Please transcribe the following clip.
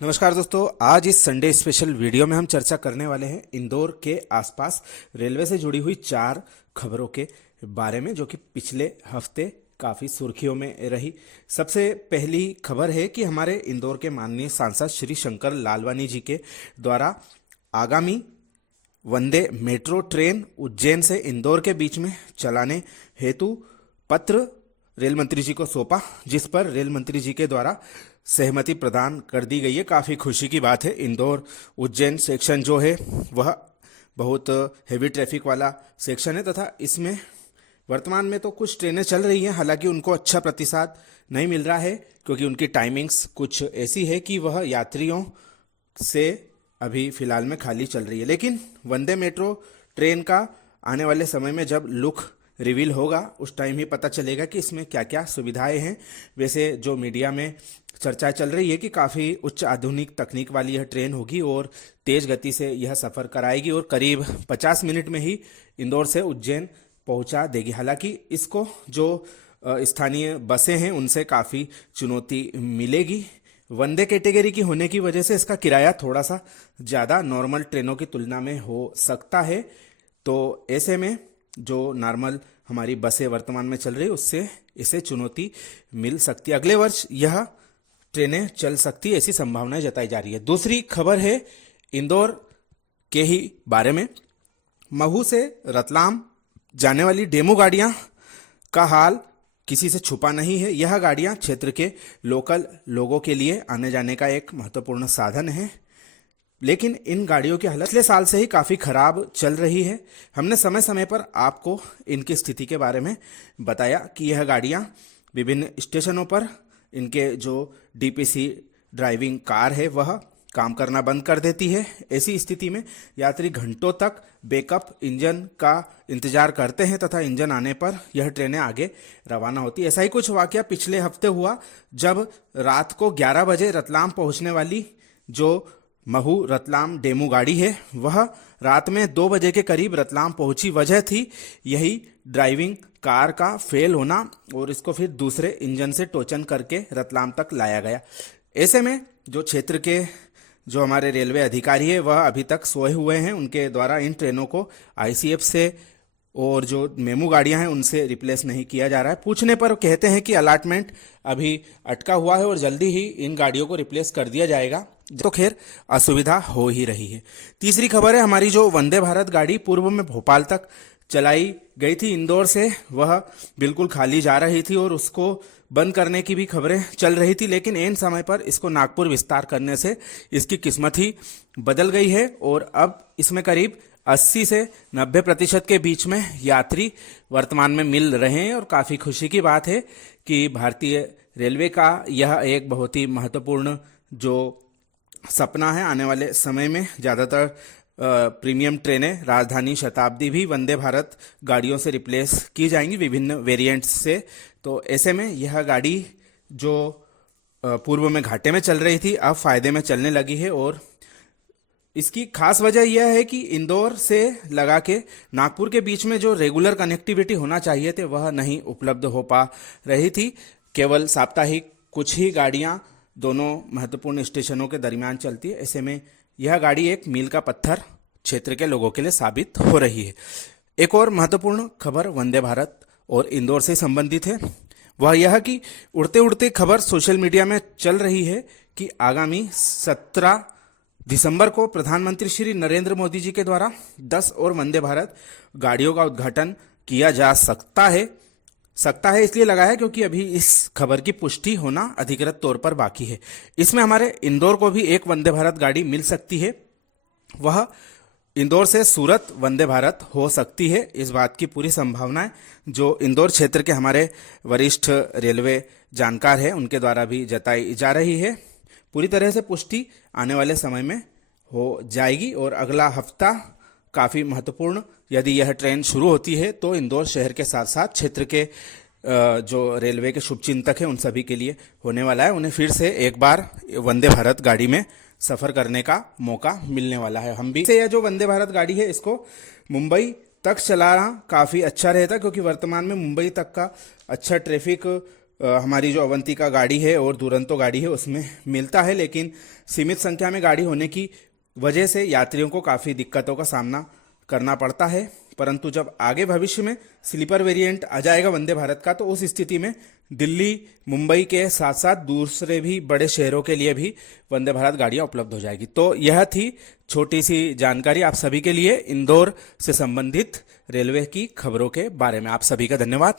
नमस्कार दोस्तों, आज इस संडे स्पेशल वीडियो में हम चर्चा करने वाले हैं इंदौर के आसपास रेलवे से जुड़ी हुई 4 खबरों के बारे में, जो कि पिछले हफ्ते काफ़ी सुर्खियों में रही। सबसे पहली खबर है कि हमारे इंदौर के माननीय सांसद श्री शंकर लालवानी जी के द्वारा आगामी वंदे मेट्रो ट्रेन उज्जैन से इंदौर के बीच में चलाने हेतु पत्र रेल मंत्री जी को सौंपा, जिस पर रेल मंत्री जी के द्वारा सहमति प्रदान कर दी गई है। काफ़ी खुशी की बात है। इंदौर उज्जैन सेक्शन जो है वह बहुत हेवी ट्रैफिक वाला सेक्शन है तथा इसमें वर्तमान में तो कुछ ट्रेनें चल रही हैं, हालांकि उनको अच्छा प्रतिसाद नहीं मिल रहा है क्योंकि उनकी टाइमिंग्स कुछ ऐसी है कि वह यात्रियों से अभी फिलहाल में खाली चल रही है। लेकिन वंदे मेट्रो ट्रेन का आने वाले समय में जब लुक रिवील होगा उस टाइम ही पता चलेगा कि इसमें क्या क्या सुविधाएं हैं। वैसे जो मीडिया में चर्चा चल रही है कि काफ़ी उच्च आधुनिक तकनीक वाली यह ट्रेन होगी और तेज़ गति से यह सफ़र कराएगी और करीब 50 मिनट में ही इंदौर से उज्जैन पहुंचा देगी। हालांकि इसको जो स्थानीय बसें हैं उनसे काफ़ी चुनौती मिलेगी। वंदे कैटेगरी की होने की वजह से इसका किराया थोड़ा सा ज़्यादा नॉर्मल ट्रेनों की तुलना में हो सकता है। तो ऐसे में जो नॉर्मल हमारी बसें वर्तमान में चल रही है उससे इसे चुनौती मिल सकती है। अगले वर्ष यह ट्रेनें चल सकती है, ऐसी संभावनाएं जताई जा रही है। दूसरी खबर है इंदौर के ही बारे में। महू से रतलाम जाने वाली डेमू गाड़ियां का हाल किसी से छुपा नहीं है। यह गाड़ियां क्षेत्र के लोकल लोगों के लिए आने जाने का एक महत्वपूर्ण साधन है, लेकिन इन गाड़ियों की हालत पिछले साल से ही काफ़ी खराब चल रही है। हमने समय समय पर आपको इनकी स्थिति के बारे में बताया कि यह गाड़ियां विभिन्न स्टेशनों पर इनके जो डीपीसी ड्राइविंग कार है वह काम करना बंद कर देती है। ऐसी स्थिति में यात्री घंटों तक बैकअप इंजन का इंतजार करते हैं तथा इंजन आने पर यह ट्रेनें आगे रवाना होती है। ऐसा ही कुछ वाकया पिछले हफ्ते हुआ, जब रात को 11 बजे रतलाम पहुंचने वाली जो महू रतलाम डेमू गाड़ी है वह रात में 2 बजे के करीब रतलाम पहुंची। वजह थी यही ड्राइविंग कार का फेल होना और इसको फिर दूसरे इंजन से टोचन करके रतलाम तक लाया गया। ऐसे में जो क्षेत्र के जो हमारे रेलवे अधिकारी है वह अभी तक सोए हुए हैं। उनके द्वारा इन ट्रेनों को आईसीएफ से और जो मेमू गाड़ियां हैं उनसे रिप्लेस नहीं किया जा रहा है। पूछने पर कहते हैं कि अलॉटमेंट अभी अटका हुआ है और जल्दी ही इन गाड़ियों को रिप्लेस कर दिया जाएगा। तो खैर असुविधा हो ही रही है। तीसरी खबर है हमारी जो वंदे भारत गाड़ी पूर्व में भोपाल तक चलाई गई थी इंदौर से, वह बिल्कुल खाली जा रही थी और उसको बंद करने की भी खबरें चल रही थी, लेकिन एन समय पर इसको नागपुर विस्तार करने से इसकी किस्मत ही बदल गई है और अब इसमें करीब 80 से 90% के बीच में यात्री वर्तमान में मिल रहे हैं। और काफ़ी खुशी की बात है कि भारतीय रेलवे का यह एक बहुत ही महत्वपूर्ण जो सपना है, आने वाले समय में ज़्यादातर प्रीमियम ट्रेनें राजधानी शताब्दी भी वंदे भारत गाड़ियों से रिप्लेस की जाएंगी विभिन्न वेरिएंट्स से। तो ऐसे में यह गाड़ी जो पूर्व में घाटे में चल रही थी अब फायदे में चलने लगी है और इसकी खास वजह यह है कि इंदौर से लगा के नागपुर के बीच में जो रेगुलर कनेक्टिविटी होना चाहिए थे वह नहीं उपलब्ध हो पा रही थी। केवल साप्ताहिक कुछ ही गाड़ियां दोनों महत्वपूर्ण स्टेशनों के दरमियान चलती है। ऐसे में यह गाड़ी एक मील का पत्थर क्षेत्र के लोगों के लिए साबित हो रही है। एक और महत्वपूर्ण खबर वंदे भारत और इंदौर से संबंधित है, वह यह कि उड़ते उड़ते खबर सोशल मीडिया में चल रही है कि आगामी 17 दिसंबर को प्रधानमंत्री श्री नरेंद्र मोदी जी के द्वारा 10 और वंदे भारत गाड़ियों का उद्घाटन किया जा सकता है इसलिए लगा है क्योंकि अभी इस खबर की पुष्टि होना अधिकृत तौर पर बाकी है। इसमें हमारे इंदौर को भी एक वंदे भारत गाड़ी मिल सकती है, वह इंदौर से सूरत वंदे भारत हो सकती है। इस बात की पूरी संभावना है जो इंदौर क्षेत्र के हमारे वरिष्ठ रेलवे जानकार हैं उनके द्वारा भी जताई जा रही है। पूरी तरह से पुष्टि आने वाले समय में हो जाएगी और अगला हफ्ता काफ़ी महत्वपूर्ण, यदि यह ट्रेन शुरू होती है तो इंदौर शहर के साथ साथ क्षेत्र के जो रेलवे के शुभचिंतक हैं उन सभी के लिए होने वाला है। उन्हें फिर से एक बार वंदे भारत गाड़ी में सफ़र करने का मौका मिलने वाला है। हम भी से यह जो वंदे भारत गाड़ी है इसको मुंबई तक चलाना काफ़ी अच्छा रहता, क्योंकि वर्तमान में मुंबई तक का अच्छा ट्रैफिक हमारी जो अवंतिका गाड़ी है और दुरंतो गाड़ी है उसमें मिलता है, लेकिन सीमित संख्या में गाड़ी होने की वजह से यात्रियों को काफ़ी दिक्कतों का सामना करना पड़ता है। परंतु जब आगे भविष्य में स्लीपर वेरिएंट आ जाएगा वंदे भारत का, तो उस स्थिति में दिल्ली, मुंबई के साथ साथ दूसरे भी बड़े शहरों के लिए भी वंदे भारत गाड़ियां उपलब्ध हो जाएगी। तो यह थी छोटी सी जानकारी आप सभी के लिए इंदौर से संबंधित रेलवे की खबरों के बारे में। आप सभी का धन्यवाद।